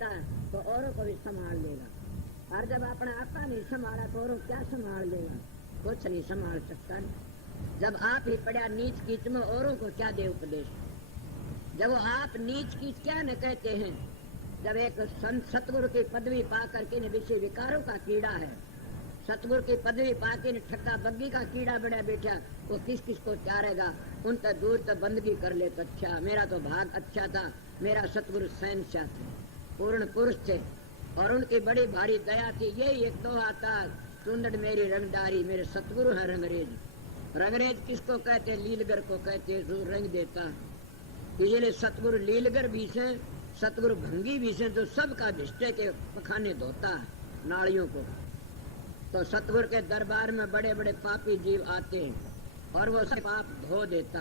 लेता है तो औरों को भी संभाल लेगा, और जब अपना आपका नहीं संभाला तो औरों क्या संभाल लेगा? कुछ नहीं संभाल सकता। जब आप ही पड़ा नीच कीच में, औरों को क्या दे उपदेश? जब आप नीच कीच क्या न कहते हैं, जब एक संत सतगुरु की पदवी पा करके विषय विकारों का कीड़ा है, सतगुरु की पदवी पाके ठक्का बग्गी का कीड़ा बड़ा बैठा, वो किस किस को चारेगा? उन तक दूर तक बंदगी कर ले तो अच्छा। मेरा तो भाग अच्छा था, मेरा सतगुरु शहंशाह थे, पूर्ण पुरुष थे, और उनकी बड़ी भारी दया थी। यही एक दो आता चुंदड़ मेरी रंगदारी, मेरे सतगुरु है रंगरेज। रंगरेज किसको कहते? लीलगर को कहते, जो रंग देता। इसलिए सतगुरु लीलगर भी से, सतगुरु भंगी भी से, जो सबका भिष्टे के पखाने धोता है नाड़ियों को। तो सतगुरु के दरबार में बड़े बड़े पापी जीव आते हैं और वो सब पाप धो देता।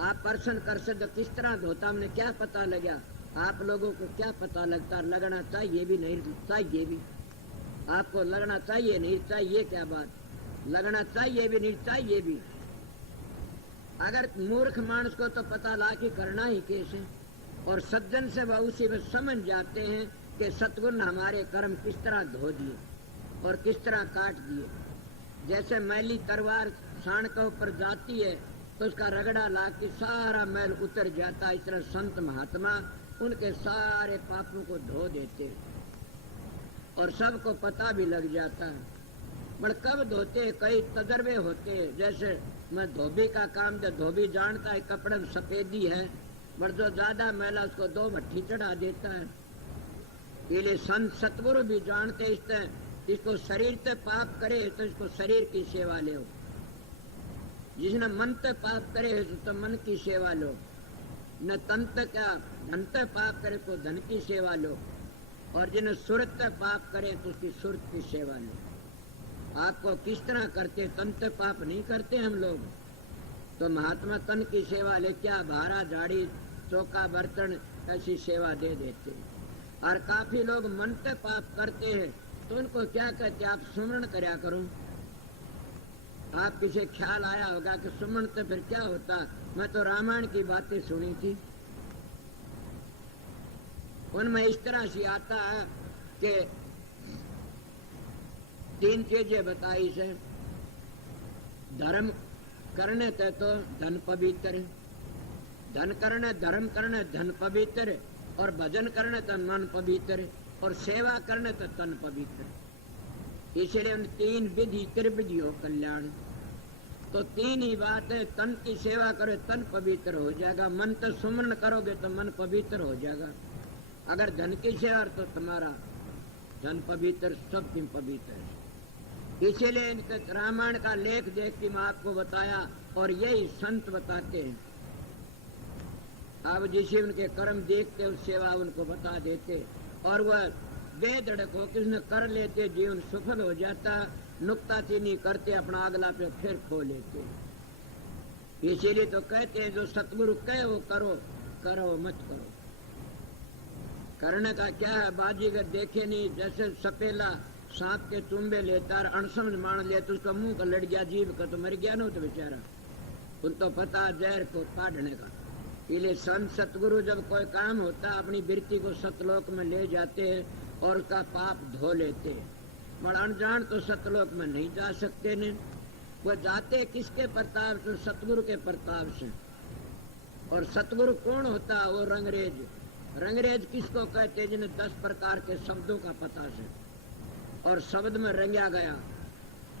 आप प्रश्न कर सकते किस तरह धोता, हमने क्या पता लगा? आप लोगों को क्या पता लगता? लगना चाहिए भी नहीं चाहिए भी, आपको लगना चाहिए नहीं चाहिए, क्या बात? लगना चाहिए भी नहीं चाहिए भी। अगर मूर्ख मानस को तो पता ला के करना ही कैसे, और सज्जन से वह उसी में समझ जाते हैं कि सतगुरु ने हमारे कर्म किस तरह धो दिए और किस तरह काट दिए। जैसे मैली तलवार साण के ऊपर जाती है तो उसका रगड़ा ला के सारा मैल उतर जाता है। इस तरह संत महात्मा उनके सारे पापों को धो देते और सबको पता भी लग जाता है। पर कब धोते? कई तजर्बे होते। जैसे मैं धोबी का काम, जब धोबी जानता है कपड़े में सफेदी है, पर जो ज्यादा मैला उसको 2 भट्टी चढ़ा देता है। इसलिए संत सतगुरु भी जानते इसको शरीर से पाप करे तो इसको शरीर की सेवा लो, जिसने मन से पाप करे तो मन की सेवा लो, न तंत्र क्या धन से पाप करे तो धन की सेवा लो, और जिन्हें सुरत से पाप करे तो उसकी सुरत की सेवा लो। आपको किस तरह करते? तन से पाप नहीं करते हम लोग, तो महात्मा तन की सेवा ले, क्या भारा झाड़ी चौका बर्तन ऐसी सेवा दे देते। और काफी लोग मन से पाप करते हैं तो उनको क्या कहते? आप सुमरण करया करो। आप किसे ख्याल आया होगा कि सुमरण से फिर क्या होता? मैं तो रामायण की बातें सुनी थी, उनमें इस तरह से आता है कि 3 चीजें बताई से। धर्म करने ते तो धन पवित्र, धन करने धर्म करने धन पवित्र, और भजन करने तो मन पवित्र, और सेवा करने तो तन पवित्र। इसलिए उन 3 विधि त्रिविधि हो कल्याण। तो 3 ही बात है, तन की सेवा करो तन पवित्र हो जाएगा, मन तो सुमरण करोगे तो मन पवित्र हो जाएगा। अगर धन की सेवा तो तुम्हारा धन पवित्र, सब दिन पवित्र है। इसीलिए इनके रामायण का लेख देख के मैं आपको बताया, और यही संत बताते हैं। आप जिसे उनके कर्म देखते उस सेवा उनको बता देते, और वह बेधड़क हो किसने कर लेते, जीवन सफल हो जाता। नुक्ताचीनी करते, अपना अगला पे फिर खो लेते। इसीलिए तो कहते हैं जो सतगुरु कहे वो करो, करो मत करो। करने का क्या है? बाजीगर देखे नहीं, जैसे सपेला सांप के चुम्बे लेता और अनसमझ मान लिया तो उसका मुंह का लड़ गया, जीव का तो मर गया ना तो बेचारा। उन तो पता जहर को काटने का। इसलिए संत सतगुरु जब कोई काम होता अपनी वृत्ति को सतलोक में ले जाते हैं और उसका पाप धो लेते हैं। बड़ा अनजान तो सतलोक में नहीं जा सकते ने, वो जाते किसके प्रताप से? सतगुरु के प्रताप से। और सतगुरु कौन होता? वो रंगरेज। रंगरेज किसको कहते? जिन्हें 10 प्रकार के शब्दों का पता है और शब्द में रंगा गया।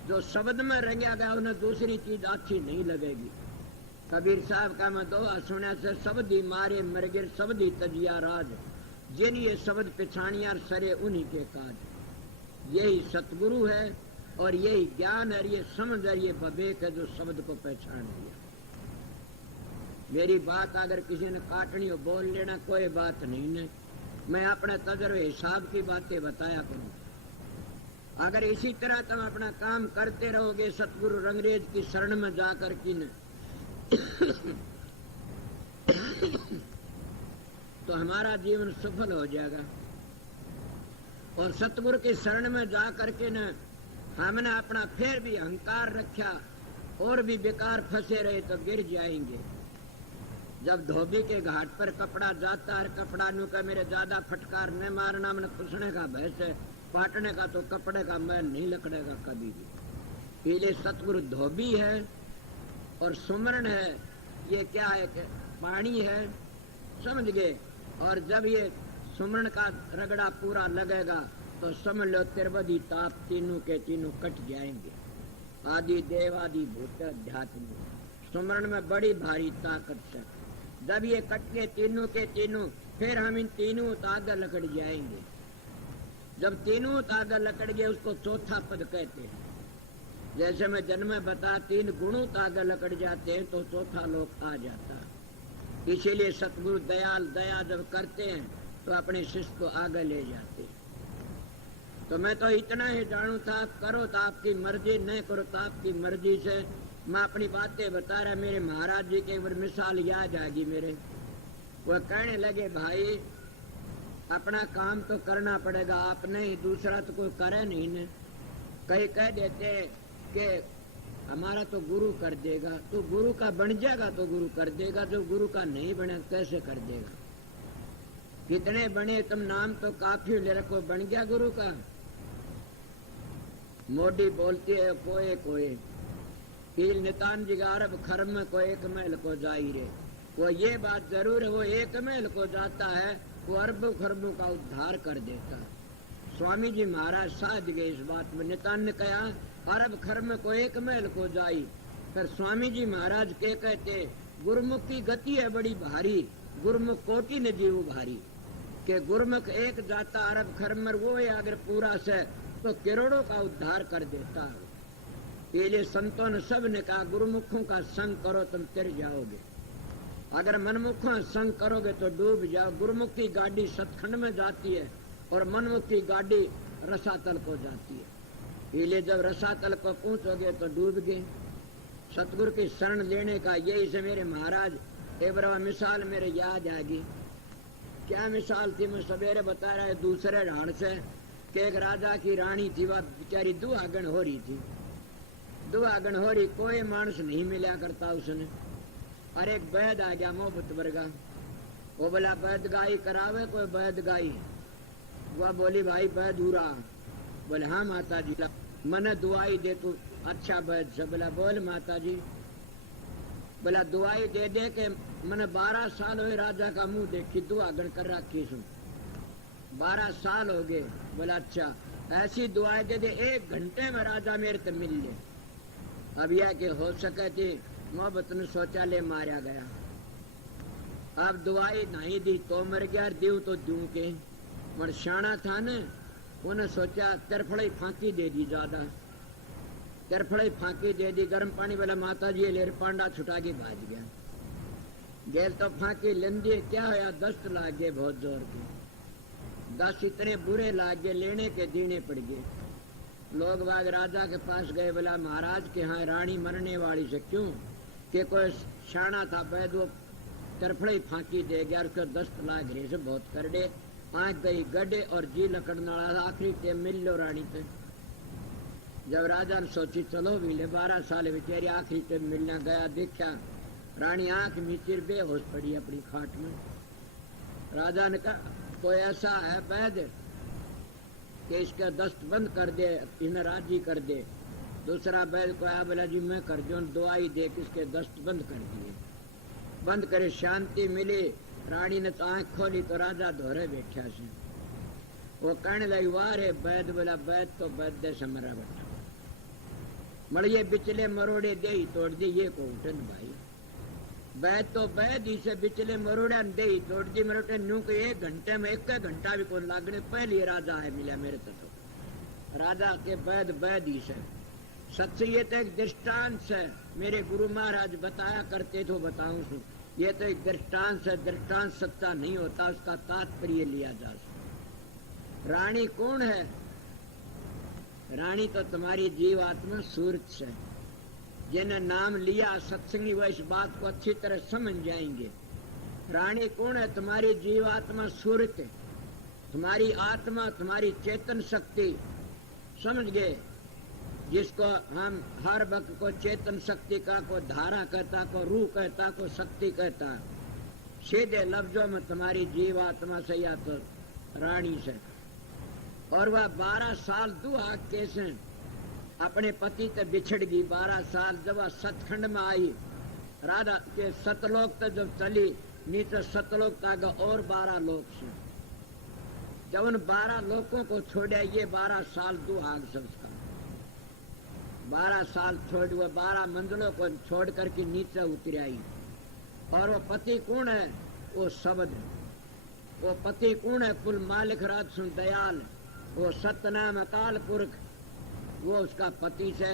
जो शब्द में रंगा गया उन्हें दूसरी चीज अच्छी नहीं लगेगी। कबीर साहब का मैं दोहा सुना से, शब्द ही मारे मरगिर शब्द ही तजिया राज, जिन ये शब्द पिछानिया सरे उन्हीं के काज। यही सतगुरु है और यही ज्ञान है, ये समझ है, ये विवेक है जो शब्द को पहचान लिया। मेरी बात अगर किसी ने काटनी हो बोल लेना, कोई बात नहीं है। मैं अपने तजर्बे हिसाब की बातें बताया करूँ। अगर इसी तरह तुम अपना काम करते रहोगे सतगुरु रंगरेज की शरण में जाकर की न तो हमारा जीवन सफल हो जाएगा। और सतगुरु की शरण में जाकर के न हमने अपना फिर भी अहंकार रखा और भी बेकार फंसे रहे तो गिर जाएंगे। जब धोबी के घाट पर कपड़ा जाता है, कपड़ा नु का मेरे ज्यादा फटकार न मारना, मन खुसने का भय से पाटने का, तो कपड़े का मैल नहीं लकड़ेगा कभी भी। इसलिए सतगुरु धोबी है और सुमरण है, ये क्या है कि पानी है, समझ गए। और जब ये सुमरण का रगड़ा पूरा लगेगा तो समझ लो तिरबदी ताप तीनों के तीनों कट जाएंगे। आदि देव आदि भूत अध्यात्म सुमरण में बड़ी भारी ताकत है। जब ये कट के तीनों के तीनों, फिर हम इन तीनों तागा लकड़ जाएंगे। जब तीनों तागा लकड़ गए उसको चौथा पद कहते हैं। जैसे मैं जन्म में बता 3 गुणों तागा लकड़ जाते हैं तो चौथा लोक आ जाता। इसीलिए सतगुरु दयाल दया जब करते हैं तो अपने शिष्य को आगे ले जाते हैं। तो मैं तो इतना ही जानू था, करो तो आपकी मर्जी, नहीं करो तो आपकी मर्जी से। मैं अपनी बातें बता रहा, मेरे महाराज जी की एक बार मिसाल याद आ गई मेरे। वो कहने लगे भाई अपना काम तो करना पड़ेगा, आपने ही, दूसरा तो कोई करे नहीं ने। कहीं कह देते कि हमारा तो गुरु कर देगा, तो गुरु का बन जाएगा तो गुरु कर देगा, जो गुरु का नहीं बने कैसे कर देगा। कितने बने तुम, नाम तो काफी ले रखो, बन गया गुरु का। मोदी बोलती है कोए कोए कील नितान जिगारब खर्म को एक मैल को जाई रे। वो ये बात जरूर है, वो एक मैल को जाता है, वो अरबों खरबों का उद्धार कर देता है। स्वामी जी महाराज साध गए इस बात में। नितान ने कहा अरब खर्म को एक मैल को जाई। फिर स्वामी जी महाराज के कहते गुरुमुख की गति है बड़ी भारी, गुरुमुख कोटि ने जीव भारी। के गुरुमुख एक जाता अरब खरमर, वो है अगर पूरा से तो करोड़ों का उद्धार कर देता है। इसलिए संतों ने सब ने कहा गुरुमुखों का संग करो तुम तर जाओगे, अगर मनमुखों का संग करोगे तो डूब जाओ। गुरुमुख की गाड़ी सतखंड में जाती है और मनमुख की गाड़ी रसातल को जाती है। इसलिए जब रसातल को पहुंचोगे तो डूब गए। सतगुरु की शरण लेने का यही से मेरे महाराज एक बार मिसाल मेरे याद आ गई। क्या मिसाल थी, मैं सवेरे बता रहा है दूसरे ढाड़ से कि एक राजा की रानी थी, वह बेचारी दुआगन हो रही थी। दुआगन हो रही, कोई मानस नहीं मिला करता उसने। और एक वैद आ गया मोहब्बत वर्गा, वो बोला वैद गाई करावे कोई वैद गाई। वह बोली भाई वैद हुरा। बोले हाँ माता जी, मन दुआई दे तू अच्छा वैद से। बोला बोल माता जी। बोला दुआई दे दे के मैंने 12 साल हुए राजा का मुंह देखी, दुआगन कर रखी सू 12 साल हो गए। बोला अच्छा ऐसी दुआई दे दे 1 घंटे में राजा मेरे से मिल ले। अब यह कि हो सके थी मोहब्बत ने शौचालय मारा गया। अब दुआई नहीं दी तो मर गया, दीव तो दूं के मर शाना था न, उन्हें सोचा तरफड़ई फांकी दे दी, ज्यादा तरफड़ई फांकी दे दी। गर्म पानी वाला माता जी लेर पांडा छुटा के भाज गया। गेल तो फांकी लेंदी, क्या होया 10 लाग गए बहुत जोर के। 10 इतने बुरे लाग गए, लेने के देने पड़ गए। लोग बाग राजा के पास गए, बोला महाराज के यहाँ रानी मरने वाली से क्यों, कि कोई शाना था वैद वो तरफड़ई फांकी दे गया, उसको 10 लाख रहे से बहुत कर दे। आँख गई गड्ढे और जी लकड़ने वाला, आखिरी टाइम मिल लो रानी से। जब राजा ने सोची चलो भी ले 12 साल बेचारी आखिरी टाइम मिलना गया, देखा रानी आँख मीचिर बेहोश पड़ी अपनी खाट में। राजा ने कहा कोई ऐसा है वैद कि इसका दस्त बंद कर दे, इन्हें राजी कर दे। दूसरा बैल को आया, बोला जी मैं कर दूं, दवाई दे के इसके दस्त बंद कर दिए। बंद करे, शांति मिली। रानी ने तो आँख खोली तो राजा धोरे बैठा से। वो कहने लगी वाह रे बैद। बोला बैद तो बैद दे समरा बैठा मड़िए बिचले मरोड़े दे ही तोड़ दी, ये को उठन भाई। बैद तो बैद ही से बिचले मरोड़ा दे ही तोड़ दी। मरोटे न्यू के 1 घंटे में 1 घंटा भी कौन लागने, पहले राजा है मिला मेरे तो राजा के बैद बैद ही से। सच्ची ये तो एक दृष्टांत है, मेरे गुरु महाराज बताया करते तो बताऊं सु, ये तो एक दृष्टांत है। दृष्टांत सच्चा नहीं होता, उसका तात्पर्य लिया जा सकता। रानी कौन है? रानी तो तुम्हारी जीवात्मा सूरत है। जिन्हें नाम लिया सत्संगी वो इस बात को अच्छी तरह समझ जाएंगे। रानी कौन है? तुम्हारी जीवात्मा सूरत, तुम्हारी आत्मा, तुम्हारी चेतन शक्ति, समझ गए, जिसको हम हर वक्त को चेतन शक्ति का को धारा कहता, को रूह कहता, को शक्ति कहता। सीधे लफ्जों में तुम्हारी जीव आत्मा से या तो रानी से। और वह 12 साल दुआग कैसे अपने पति से बिछड़ गई। 12 साल जब वह सतखंड में आई, राधा के सतलोक तक जब चली, नीचे सतलोक तक और 12 लोक से। जब उन 12 लोकों को छोड़ा, ये 12 साल दुआग से उसका 12 साल छोड़, वह 12 मंजिलों को छोड़ करके नीचे उतर आई। और वो पति कौन है? वो शब्द है। वो पति कौन है? कुल मालिक राज सुन दयाल, वो सतनाम अकाल पुरख, वो उसका पति से।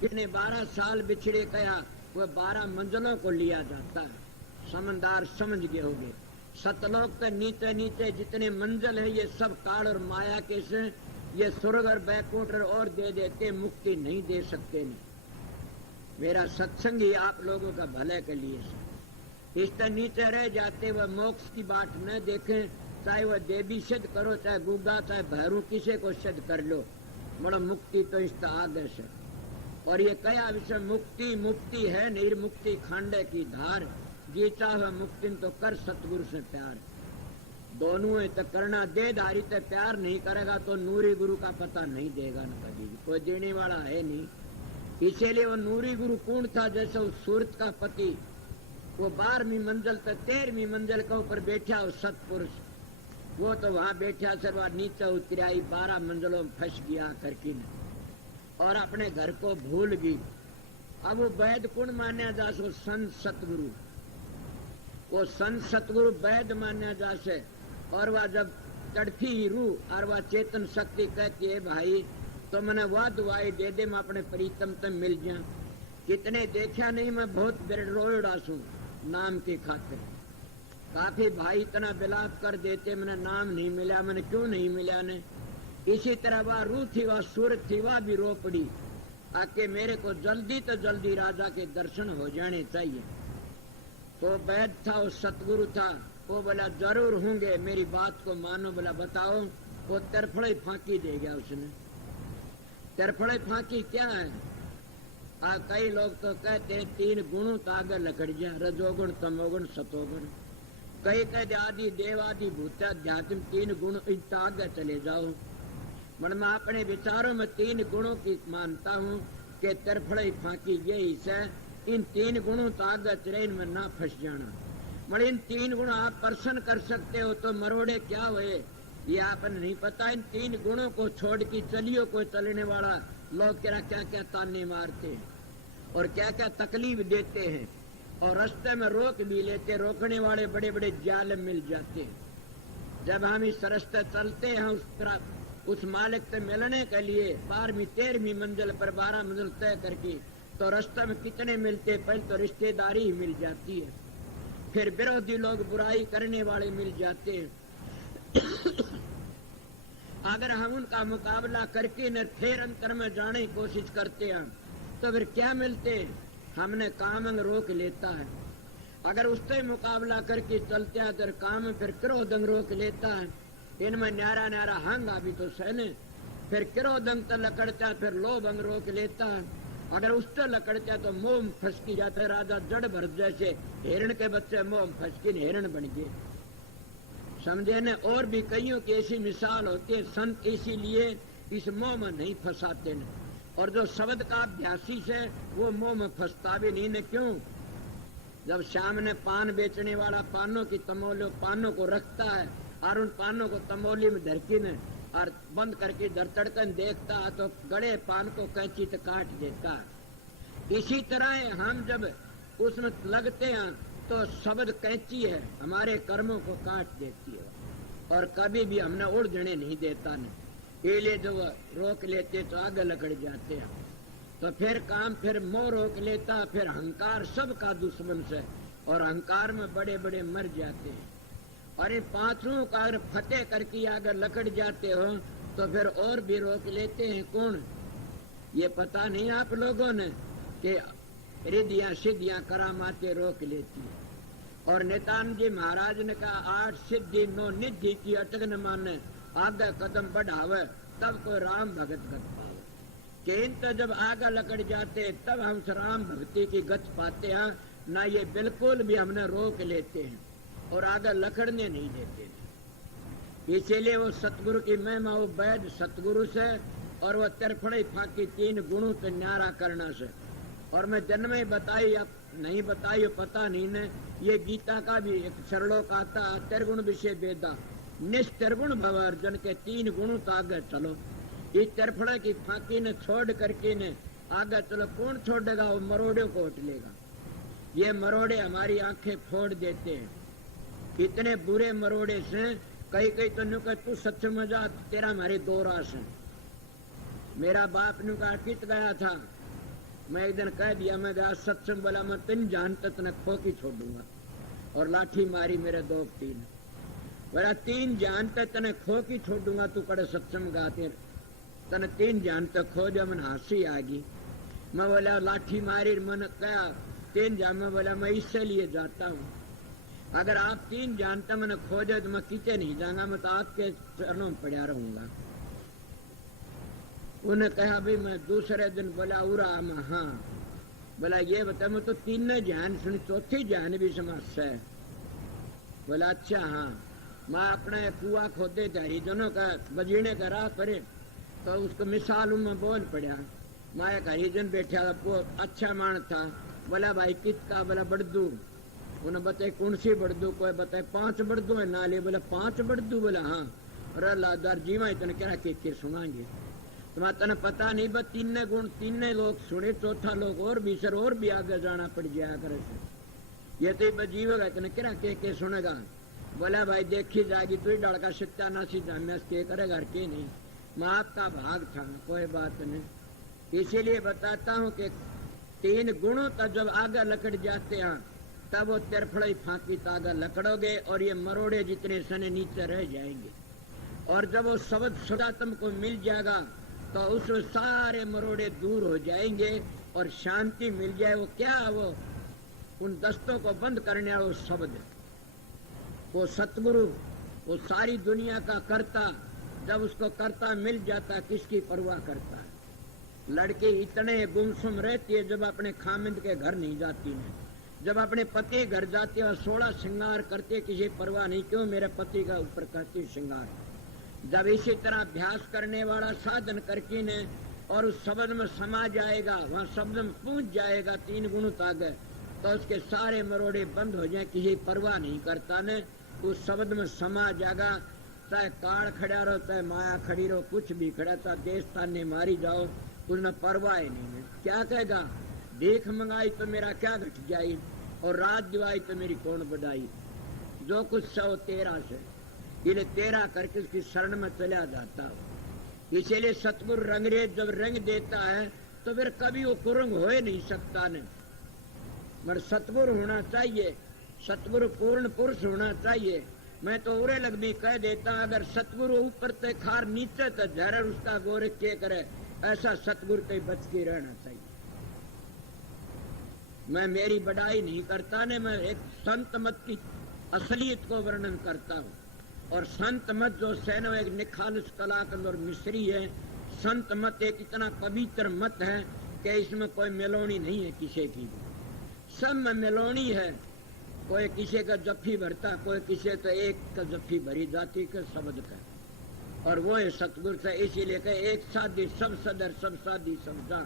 कितने 12 साल बिछड़े गया, वो 12 मंजिलों को लिया जाता है। समझदार समझ गए होंगे। सतलोक के नीचे नीचे जितने मंजिल है, ये सब काल और माया के से, ये स्वर्ग और बैकुंठ और दे देते, मुक्ति नहीं दे सकते। नहीं, मेरा सत्संग ही आप लोगों का भले के लिए। इस तरह नीचे रह जाते, वह मोक्ष की बात न देखें, चाहे वह देवी सिद्ध करो, चाहे गुगा, चाहे भैरू, किसी को सिद्ध कर लो, बड़ा मुक्ति तो इस आगे से। और ये कया विषय मुक्ति मुक्ति है, निर्मुक्ति खांडे की धार, जीता हुआ मुक्ति तो कर सतगुरु से प्यार। दोनों है तो करना, देधारी तो प्यार नहीं करेगा तो नूरी गुरु का पता नहीं देगा न कभी, कोई देने वाला है नहीं। इसीलिए वो नूरी गुरु कौन था? जैसे उस सूरत का पति, वो 12वीं मंजिल तक 13वीं मंजिल के ऊपर बैठा हो सतपुरुष, वो तो वहां बैठा से वह नीचे उतराई, 12 मंजिलों में फंस गया करके और अपने घर को भूल गई। अब वो वैद कौन मान्या जा सो? संत सतगुरु। वो संत सतगुरु वैद मान्या जा से। और वह जब तड़फी ही रूह और वह चेतन शक्ति कहती है, भाई तो मैंने वह दुआई दे दे, मैं अपने प्रीतम तक मिल जा। कितने देखा नहीं, मैं बहुत रोए डासू नाम की खातिर। काफी भाई इतना विलाप कर देते, मैंने नाम नहीं मिला, मैंने क्यों नहीं मिला ने। इसी तरह वह रूह थी, वह सूरत थी, वह भी रो पड़ी आके मेरे को जल्दी तो जल्दी राजा के दर्शन हो जाने चाहिए। तो वैद था, वो सतगुरु था, वो बोला जरूर होंगे, मेरी बात को मानो। बोला बताओ। वो तरफड़े फांकी दे गया उसने। तरफड़े फांकी क्या है? कई लोग तो कहते हैं 3 गुणों तो आगे लकड़ जा, रजोगुण तमोगुण सतोगुण। कई कहते आदि देव आदि भूताध्यात्म 3 गुण इतना आगे चले जाओ। मन मैं अपने विचारों में 3 गुणों की मानता हूँ कि तरफड़े फांकी यही से, इन 3 गुणों तो आगे चले, इनमें ना फंस जाना। मन इन 3 गुण आप प्रसन्न कर सकते हो तो मरोड़े क्या हुए ये आपने नहीं पता। इन 3 गुणों को छोड़ के चलियो कोई चलने वाला, लोग क्या क्या क्या ताने मारते हैं और क्या क्या तकलीफ देते हैं और रास्ते में रोक भी लेते। रोकने वाले बड़े बड़े जाल मिल जाते हैं। जब हम इस रास्ते चलते हैं उस मालिक से मिलने के लिए 12वीं 13वीं मंजिल पर 12 मंजिल तय करके, तो रास्ते में कितने मिलते? पहले तो रिश्तेदारी ही मिल जाती है, फिर विरोधी लोग बुराई करने वाले मिल जाते हैं। अगर हम उनका मुकाबला करके न फिर अंतर में जाने की कोशिश करते हैं तो फिर क्या मिलते? हमने काम रोक लेता है। अगर उससे मुकाबला करके चलते हैं तो काम फिर क्रोधंग रोक लेता है। इनमें न्यारा न्यारा हंग अभी तो सहने, फिर क्रोधंग तो लकड़ता है, फिर लोभ अंग रोक लेता है। अगर उससे लकड़ता है तो मोह फंस की जाता है। राजा जड़ भर जैसे हिरण के बच्चे मोह फंस के हिरण बन गए, समझे न। और भी कईयों की ऐसी मिसाल होती है। संत इसीलिए इस मोह में नहीं फंसाते न। और जो शब्द का अभ्यासी है वो मोह में फंसता भी नहीं न। क्यों? जब शाम ने पान बेचने वाला पानों की तमोली पानों को रखता है और उन पानों को तमोली में धरकी ने और बंद करके दरतड़कन देखता है तो गड़े पान को कैंची से काट देता है। इसी तरह हम जब उसमें लगते हैं तो शब्द कैंची है, हमारे कर्मों को काट देती है और कभी भी हमने उड़ने नहीं देता न। ये जो रोक लेते तो आगे लकड़ जाते हैं। तो फिर काम, फिर मोह रोक लेता, फिर अहंकार सबका दुश्मन से, और अहंकार में बड़े बड़े मर जाते हैं। और इन 5 का अगर फतेह करके आगे लकड़ जाते हो तो फिर और भी रोक लेते हैं। कौन? ये पता नहीं आप लोगों ने कि रिद्धियां सिद्धियां करामाते रोक लेती है। और नित्यानंद जी महाराज ने कहा 8 सिद्धि 9 निधि की अटक न माने, आगे कदम बढ़ावे तब को राम भगत गत पावे। कि इन तो जब आगे लकड़ जाते तब हम राम भक्ति की गत पाते हैं ना। ये बिल्कुल भी हमने रोक लेते हैं। और आगे लकड़ने नहीं देते थे। इसीलिए वो सतगुरु की महिमा, वो वैद सतगुरु से और वो तिरफड़ी फाकी 3 गुणों पे न्यारा करना से। और मैं जन्म ही बताई, अब नहीं बताई पता नहीं ने। ये गीता का भी एक श्लोक आता, त्रिगुण विषय वेदा निस्त्रिगुण भव अर्जुन के 3 गुणों तो आगे चलो। इस तिरफड़े की फाकी ने छोड़ करके ने आगे चलो। कौन छोड़ेगा? वो मरोड़े को उठ लेगा। ये मरोड़े हमारी आंखें फोड़ देते हैं, इतने बुरे मरोड़े से। कई कई तो नु कह तू सच में जा, तेरा हमारे 2 रास है। मेरा बाप नु कहा कित गया था, मैं एक दिन कह दिया मैं गया सत्संग, बोला मैं 3 जान तक न खो की छोड़ूंगा। और लाठी मारी मेरे 2-3, बोला 3 जान तक तने खो की छोड़ूंगा। तू कड़े सत्संग गाते तने 3 जान तक खो जा। मन हंसी आ गई। मैं बोला लाठी मारी, मन कहा 3 जान में। बोला मैं इससे लिए जाता हूँ, अगर आप 3 जानते मैंने खोजे तो मैं किचे नहीं जाऊंगा, मैं तो आपके चरणों में पड़ा रहूंगा। उन्हें कहा भी मैं दूसरे दिन। बोला उरा मैं हाँ। बोला ये बता, मैं तो 3 जान सुनी, 4थी जान भी समस्या है। बोला अच्छा हाँ। मैं अपने कुआ खोदे थे हरिजनों का बजीने का राह करे, तो उसको मिसाल में बोल पड़ा। मैं एक हरिजन बैठा, वो अच्छा मान था। बोला भाई कित का? बोला बड़दू। उन्हें बताए कौन सी बड़दू? कोई बताए 5 बड़दू है नाले। बोला 5 बड़दू? बोला हाँ। अरे लादार जीवा इतने क्या के सुनाएंगे तुम्हारा तने पता नहीं। बस 3 गुण 3 लोग सुने, 4था लोग और भी सर और भी आगे जाना पड़ जाया करे से। ये तो जीवेगा इतने क्या के सुनेगा। बोला भाई देखी जाएगी, तू ही डाल का सिक्का ना सी जामे के करेगा के नहीं। माँ का भाग था, कोई बात नहीं। इसीलिए बताता हूँ कि 3 गुणों तक जब आगे लकड़ जाते हैं तब वो तिरफड़ी फांकी तागा लकड़ोगे और ये मरोड़े जितने सने नीचे रह जाएंगे। और जब वो शब्द सदा तुमको मिल जाएगा तो उसमें सारे मरोड़े दूर हो जाएंगे और शांति मिल जाए। वो क्या? वो उन दस्तों को बंद करने वाला वो शब्द है, वो सतगुरु, वो सारी दुनिया का कर्ता। जब उसको कर्ता मिल जाता किसकी परवाह करता है। लड़की इतने गुमसुम रहती है जब अपने खामिंद के घर नहीं जाती है, जब अपने पति घर जाती है और 16 श्रृंगार करते, किसी परवाह नहीं क्यों मेरे पति का ऊपर करती श्रृंगार। जब इसी तरह अभ्यास करने वाला साधन करके ने और उस शब्द में समा जाएगा, वहाँ शब्द में पहुंच जाएगा 3 गुण तक, तो उसके सारे मरोड़े बंद हो जाए, किसी परवाह नहीं करता ने। उस शब्द में समा जाएगा, चाहे काल खड़ा रहो, चाहे माया खड़ी रहो, कुछ भी खड़ा, चाहे देश ताने मारी जाओ, उसमें परवाह ही नहीं है। क्या कहेगा? देख मंगाई तो मेरा क्या घट जाई, और रात दिवाई तो मेरी कौन बढ़ाई। जो कुछ सो तेरा से, इन्हें तेरा करके उसकी शरण में चला जाता हो। इसीलिए सतगुरु रंगरेज जब रंग देता है तो फिर कभी वो कुरंग हो ही नहीं सकता ने। मगर सतगुरु होना चाहिए, सतगुरु पूर्ण पुरुष होना चाहिए। मैं तो उरे लग भी कह देता, अगर सतगुरु ऊपर ते खार नीचे तो जहर उसका गोरे के करे, ऐसा सतगुरु ते बच के रहना चाहिए। मैं मेरी बड़ाई नहीं करता ने, मैं एक संत मत की असलियत को वर्णन करता हूँ। और संत मत जो सैनो एक निखालस कलाकंद और मिश्री है। संत मत एक इतना पवित्र मत है कि इसमें कोई मेलोनी नहीं है किसी की, सब में मेलोनी है। कोई किसी का जफ्फी भरता, कोई किसी तो एक का जफ्फी भरी जाती के शब्द का, और वो है सतगुरु से। इसीलिए कहे एक साधी सब सदर, सब साधी सब जा,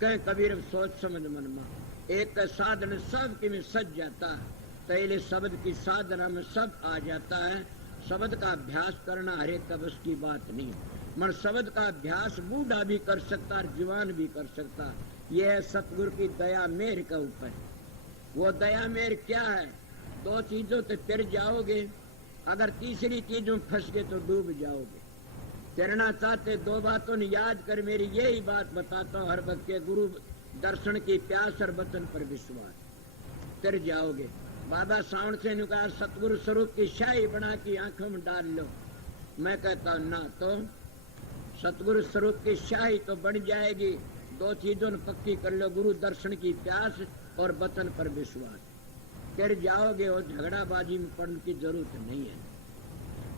कहे कबीर सोच समझ मन में, एक का साधन सब की में सज जाता है। पहले शब्द की साधना में सब आ जाता है। शब्द का अभ्यास करना हर एक का बस की बात नहीं, मगर शब्द का अभ्यास बूढ़ा भी कर सकता और जवान भी कर सकता। यह है सतगुरु की दया मेहर का ऊपर। वो दया मेहर क्या है? 2 चीजों से तर जाओगे, अगर तीसरी चीजों फंस गए तो डूब जाओगे। तैरना चाहते 2 बातों ने याद कर, मेरी यही बात बताता हूँ हर वक्त के, गुरु दर्शन की प्यास और वचन पर विश्वास, तर जाओगे। बाबा सावण से ने कहा सतगुरु स्वरूप की शाही बना के आंखों में डाल लो। मैं कहता हूं ना, तो सतगुरु स्वरूप की शाही तो बन जाएगी। 2 चीजों ने पक्की कर लो, गुरु दर्शन की प्यास और वचन पर विश्वास, कर जाओगे। और झगड़ाबाजी में पड़ने की जरूरत नहीं है।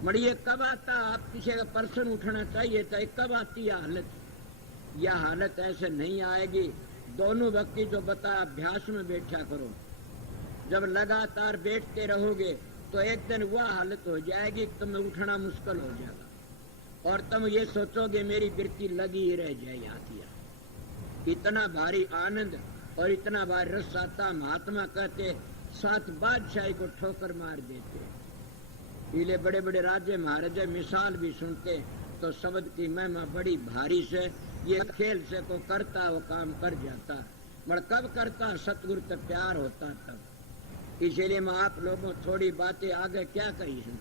मगर ये कब आता? आप किसी का प्रश्न उठाना चाहिए था, कब आती है हालत? यह हालत ऐसे नहीं आएगी। दोनों व्यक्ति जो बताया, अभ्यास में बैठा करो। जब लगातार बैठते रहोगे तो एक दिन वह हालत हो जाएगी कि तुम्हें उठना मुश्किल हो जाएगा और तुम ये सोचोगे मेरी वृत्ति लगी ही रह जाए हाथिया। इतना भारी आनंद और इतना भारी रस आता, महात्मा कहते 7 बादशाही को ठोकर मार देते। इले बड़े बड़े राजे महाराजे मिसाल भी सुनते तो शब्द की महिमा बड़ी भारी से, ये खेल से को करता वो काम कर जाता, मगर कब करता सतगुरु तक प्यार होता तब। इसीलिए मैं आप लोगों थोड़ी बातें आगे क्या कही हूं।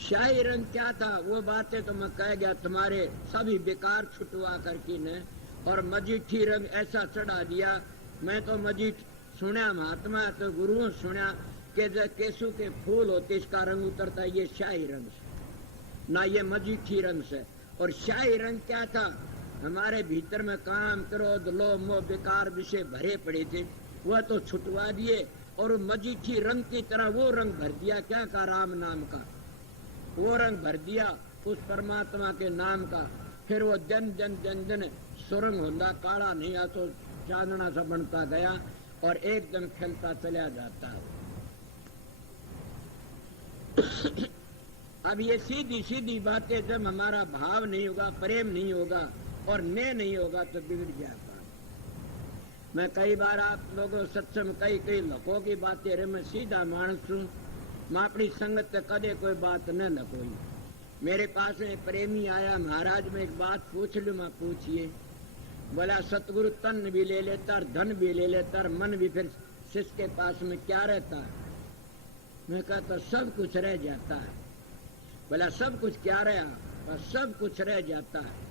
शाही रंग क्या था वो बातें तो मैं कह गया, तुम्हारे सभी बेकार छुटवा करके ने, और मजीठी रंग ऐसा चढ़ा दिया। मैं तो मजीठ सुना, महात्मा तो गुरुओं सुना कि जो केसु के फूल होते इसका रंग उतरता है, ये शाही रंग से ना, ये मजीठी रंग से। और शाही रंग क्या था, हमारे भीतर में काम क्रोध लोभ मोह बेकार विषय भरे पड़े थे, वह तो छुटवा दिए और मजीठी रंग की तरह वो रंग भर दिया। क्या का राम नाम का वो रंग भर दिया उस परमात्मा के नाम का। फिर वो जन जन जन जन सुरंग होता, काला नहीं आ तो चांदना सा बनता गया और एकदम खिलता चला जाता है। अब ये सीधी सीधी बातें जब हमारा भाव नहीं होगा, प्रेम नहीं होगा और ने नहीं होगा तो बिगड़ जाता। मैं कई बार आप लोगों सत्संग कई लोगों की बातें रे, मैं सीधा मानस हूं, मैं अपनी संगत से कदे कोई बात न लकोई। मेरे पास में प्रेमी आया, महाराज मैं एक बात पूछ लूं, मैं पूछिए। बोला सतगुरु तन भी ले लेता और धन भी ले लेता और मन भी, फिर शिष्य के पास में क्या रहता है? मैं कहता सब कुछ रह जाता है। बोला सब कुछ क्या रहा? बस सब कुछ रह जाता है।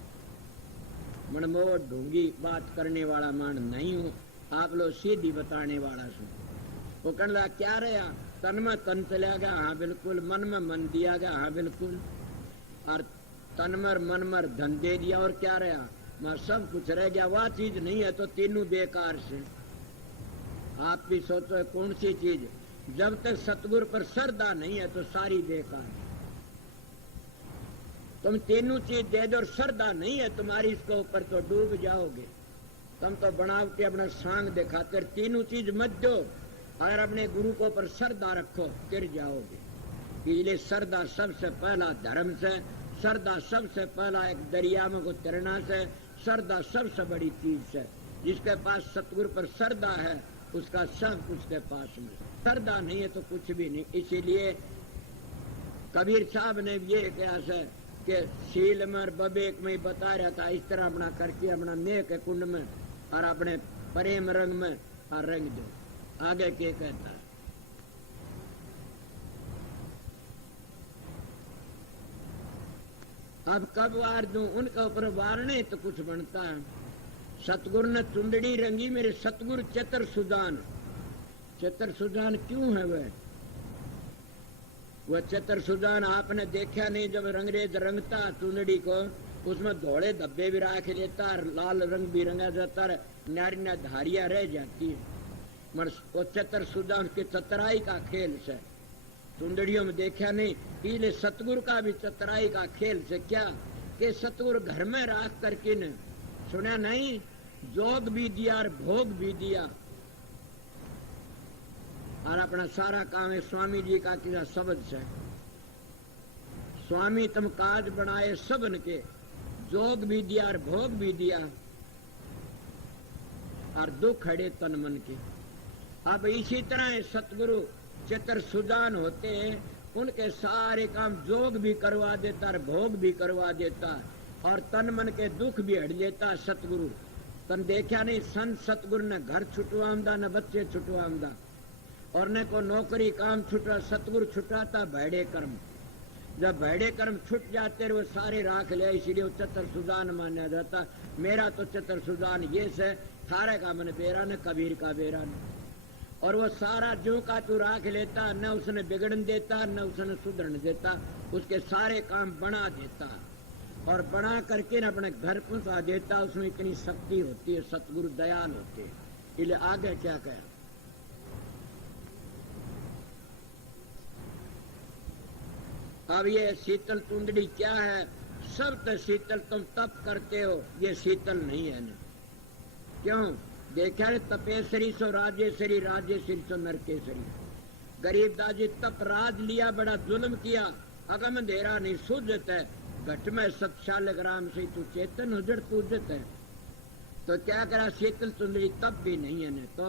मनमोट ढूंगी बात करने वाला मान नहीं हूँ, आप लोग सीधी बताने वाला सुन। वो कहने लगा क्या रहा? तन में तन चला गया, हाँ बिल्कुल। मन में मन दिया गया, हाँ बिल्कुल। और तन मर मन मर धन दे दिया, और क्या रहा? मैं सब कुछ रह गया। वह चीज नहीं है तो तीनों बेकार से। आप भी सोचो कौन सी चीज? जब तक सतगुरु पर श्रद्धा नहीं है तो सारी बेकार। तुम तीनों चीज दे दो और श्रद्धा नहीं है तुम्हारी इसके ऊपर तो डूब जाओगे। तुम तो बनावटी अपना सांग दिखाते, तीनों चीज मत दो। अगर अपने गुरु को पर श्रद्धा रखो गिर जाओगे। इसलिए श्रद्धा सबसे पहला धर्म से, श्रद्धा सबसे पहला एक दरिया में को तैरना से, श्रद्धा सबसे बड़ी चीज है। जिसके पास सतगुरु पर श्रद्धा है उसका सब कुछ के पास में, श्रद्धा नहीं है तो कुछ भी नहीं। इसीलिए कबीर साहब ने ये कहा है कि शील में बबेक में बता रहा था, इस तरह अपना करके अपना नेक कुंड में और अपने प्रेम रंग में और रंग दो। आगे क्या कहता है? अब कब वार दूं? उनके ऊपर वार नहीं तो कुछ बनता है। सतगुरु ने चुंदड़ी रंगी, मेरे सतगुरु चतर सुजान। चतर सुजान क्यों है वह चतर सुजान आपने देखा नहीं? जब रंगरेज रंगता चुंदड़ी को, उसमें धोले धब्बे भी राख लेता और लाल रंग भी रंगा जाता, नारी ना धारियां रह जाती है। मगर वो चतर सुजान के चतराई का खेल से चुंदड़ियों में देखा नहीं। इसलिए सतगुरु का भी चतराई का खेल से क्या कि सतगुरु घर में राख करके न सुना नहीं, जोग भी दिया और भोग भी दिया और अपना सारा काम है स्वामी जी का किसा शब्द से। स्वामी तुम काज बनाए सबन के, जोग भी दिया और भोग भी दिया और दुख खड़े तन मन के। अब इसी तरह सतगुरु चतर सुजान होते हैं, उनके सारे काम जोग भी करवा देता और भोग भी करवा देता और तन मन के दुख भी हट लेता सतगुरु। तन देखा नहीं संत सतगुरु ने घर छुटवामदा न बच्चे छुटवामदा और न को नौकरी काम छुटा, सतगुरु छुटाता भैड़े कर्म। जब भैड़े कर्म छुट जाते वो सारे राख ले, इसीलिए वो चतर सुजान माना जाता। मेरा तो चतर सुजान ये से, थारे का मन बेरा न कबीर का बेरा न। और वो सारा जो का तू राख लेता, न उसने बिगड़न देता न उसने सुधरन देता, उसके सारे काम बना देता और बना करके न अपने घर पहुंचा देता। उसमें इतनी शक्ति होती है, सतगुरु दयाल होते हैं। इसलिए आगे क्या कहें? अब ये शीतल तुंदड़ी क्या है? सब तो शीतल तुम तप करते हो, ये शीतल नहीं है न। क्यों? देखा रे तपेश्वरी सो राजेश्वरी, राजेश्वरी सो नरकेश्वरी। गरीबदास जी तप राज लिया, बड़ा जुल्म किया, अगम अंधेरा नहीं सूझत है, घट में सतशाल ग्राम से तू चेतन उजड़ पूजत है। तो क्या करा, शीतल सुंदरी तब भी नहीं है, तो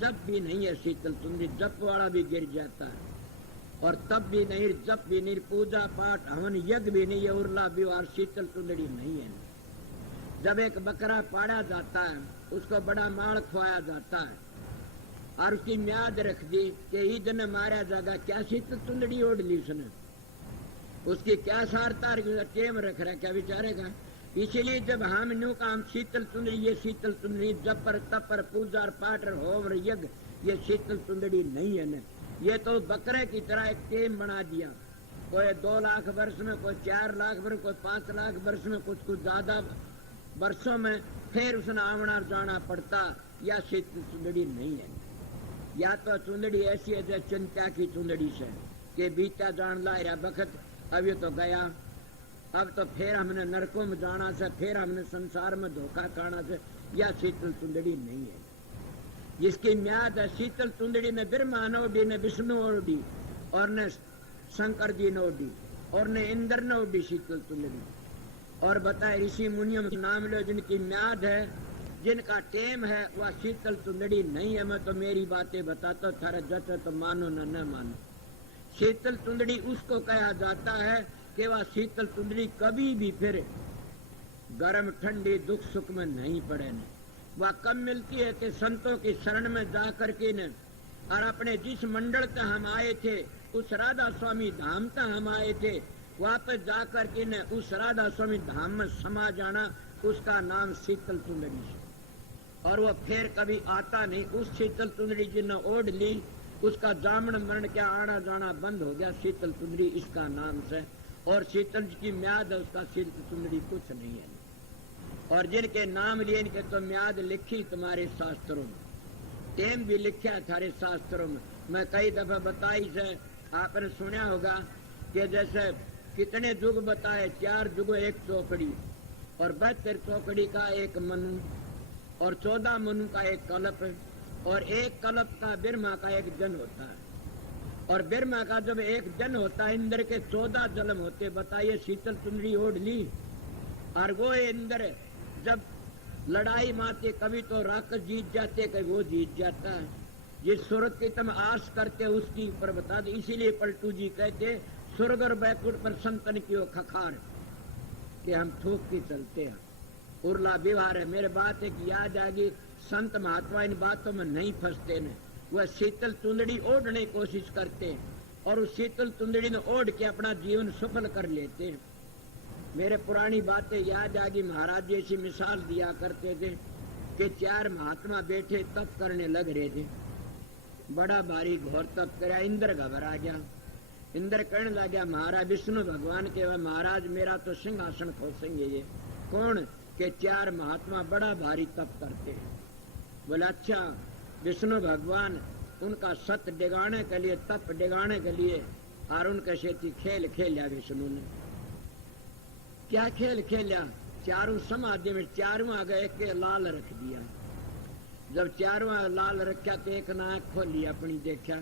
जब भी नहीं है शीतल सुंदरी, जप वाला भी गिर जाता है, और तब भी नहीं, जप भी नहीं, पूजा पाठ हवन यज्ञ भी नहीं है, उर्ला विवाह शीतल सुंदरी नहीं है। जब एक बकरा पाड़ा जाता है, उसको बड़ा माल खुआया जाता है, और उसकी म्याद रख दी कि ईद ने मारा जाएगा, क्या शीतल सुंदरी ओढ़ ली उसने, उसकी क्या सारता टेम रख रहा, क्या विचारेगा। इसीलिए जब हम न्यू काम शीतल सुंदरी, ये शीतल सुंदरी जपर तपर पूजा पाठ होम यज्ञ, ये शीतल सुंदरी नहीं है न। ये तो बकरे की तरह एक टेम बना दिया, कोई 2 लाख वर्ष में, कोई 4 लाख वर्ष, कोई 5 लाख वर्ष में, कुछ ज्यादा वर्षों में फिर उसने आना जाना पड़ता, या शीतल सुंदरी नहीं है। या तो चुंदड़ी ऐसी है जैसे चिंता की चुंदड़ी से कि बीता जान ला रहा बखत, अब ये तो गया, अब तो फिर हमने नरकों में जाना से, फिर हमने संसार में धोखा खाना से, या शीतल सुंदड़ी नहीं है। जिसकी म्याद है शीतल सुंदड़ी ने ब्रह्मा ने ओढ़ी, ने विष्णु ओढ़ी, और ने शंकर जी ने ओढ़ी, और ने इंद्र ने ओढ़ी शीतल सुंदड़ी। और बताए ऋषि मुनियों के नाम लो जिनकी म्याद है, जिनका टेम है, वह शीतल सुंदड़ी नहीं है। मैं तो मेरी बातें बताता हूं, थारा जच तो मानो न मानो। शीतल सुंदड़ी उसको कहा जाता है कि वह शीतल सुंदरी कभी भी फिर गर्म ठंडी दुख सुख में नहीं पड़े न। वह कब मिलती है कि संतों की शरण में जाकर के न, और अपने जिस मंडल तक हम आए थे, उस राधा स्वामी धाम तक हम आए थे, वापस जाकर के न उस राधा स्वामी धाम में समा जाना, उसका नाम शीतल सुंदरी है। और वह फिर कभी आता नहीं। उस शीतल सुंदरी जिन्हें ओढ़ ली, उसका जामन मरण क्या आना जाना बंद हो गया, शीतल सुंदरी इसका नाम से। और शीतल जी की म्याद है, उसका शीतल सुंदरी कुछ नहीं है। और जिनके नाम लिए इनके तो म्याद लिखी तुम्हारे शास्त्रों में, टेम भी लिखा थारे शास्त्रों में। मैं कई दफा बताई से, आपने सुना होगा कि जैसे कितने युग बताए, 4 युग एक चौकड़ी, और 72 चौकड़ी का एक मनु, और 14 मनु का एक कल्प, और एक कल्प का ब्रह्मा का एक जन होता है। और ब्रह्मा का जब एक जन होता है, इंद्र के 14 जन्म होते। बताइए शीतल सुंदरी ओढ़ ली, और वो इंद्र जब लड़ाई मारते, कभी तो राक्षस जीत जाते, कभी वो जीत जाता है। जिस सूरत की तुम आस करते उसकी ऊपर बता दे। इसीलिए पलटू जी कहते, स्वर्ग और बैकुंठ पर संतन की ओ खखार, कि हम थूक के चलते हैं, उर्ला व्यवहार है। मेरे बात एक याद आ गई, संत महात्मा इन बातों में नहीं फंसते न। वह शीतल चुंदड़ी ओढ़ने की कोशिश करते हैं, और उस शीतल चुंदड़ी ने ओढ़ के अपना जीवन सफल कर लेते हैं। मेरे पुरानी बातें याद आ गई। महाराज जी ऐसी मिसाल दिया करते थे कि 4 महात्मा बैठे तप करने लग रहे थे, बड़ा भारी घोर तप कराया। इंद्र घबरा गया। इंद्र कहने लग गया महाराज विष्णु भगवान के, महाराज मेरा तो सिंहासन खोसेंगे ये। कौन? के 4 महात्मा बड़ा भारी तप करते हैं। बोला अच्छा, विष्णु भगवान उनका सत डिगाने के लिए, तप डिगाने के लिए, और उनके सेती खेल खेलिया विष्णु ने। क्या खेल खेलिया? 4 समाधि में 4वां आ गए, एक लाल रख दिया। जब 4वां लाल रखा तो एक ने आंख खोली अपनी, देखा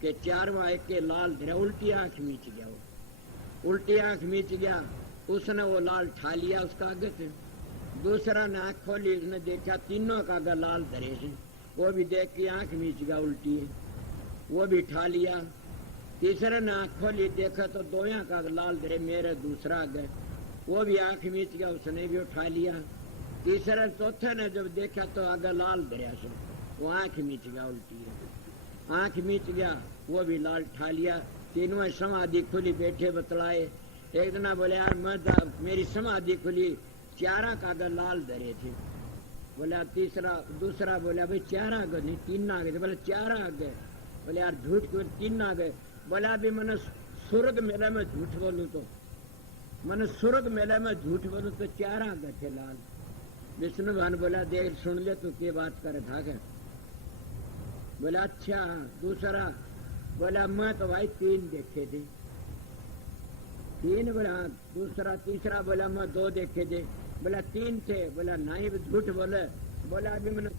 कि 4वां एक के लाल धरा, उल्टी आंख मीच गया। वो उल्टी आंख मीच गया, उसने वो लाल ठा लिया उसका आगे से। दूसरा ने आंख खोली, उसने देखा तीनों का आगे लाल धरे से, वो भी देख के आंख मीच गया उल्टी है, वो भी ठा लिया। तीसरे ने आंख खोली, देखा तो दोया का लाल धरे, मेरे दूसरा आगे, वो भी आंख मीच गया, उसने भी उठा लिया। तीसरे चौथे ने जब देखा तो आगे लाल धरिया से, वो आंख मीच गया उल्टी है, आंख मीच गया, वो भी लाल ठा लिया। तीनों समाधि खुली, बैठे बतलाए। एक दिन बोले यार मैं मेरी समाधि खुली, 4 का आगे लाल धरे थे। बोला दूसरा बोला भाई 4 आ गए, नहीं 3 आ गए। बोले 4 आ गए। बोले यार झूठ क्यों, 3 आ गए। बोला अभी मैंने स्वर्ग मेले में झूठ बोलूं तो, मैंने स्वर्ग मेले में झूठ बोलूं तो 4 आ गए थे लाल। विष्णु भगवान बोला देख सुन ले तू क्या बात कर था क्या? बोला अच्छा। दूसरा बोला मैं तो भाई 3 देखे थे। 3? बोला दूसरा। तीसरा बोला मैं 2 देखे थे। बोला 3 थे। बोला नहीं झूठ बोले। बोला अभी मैंने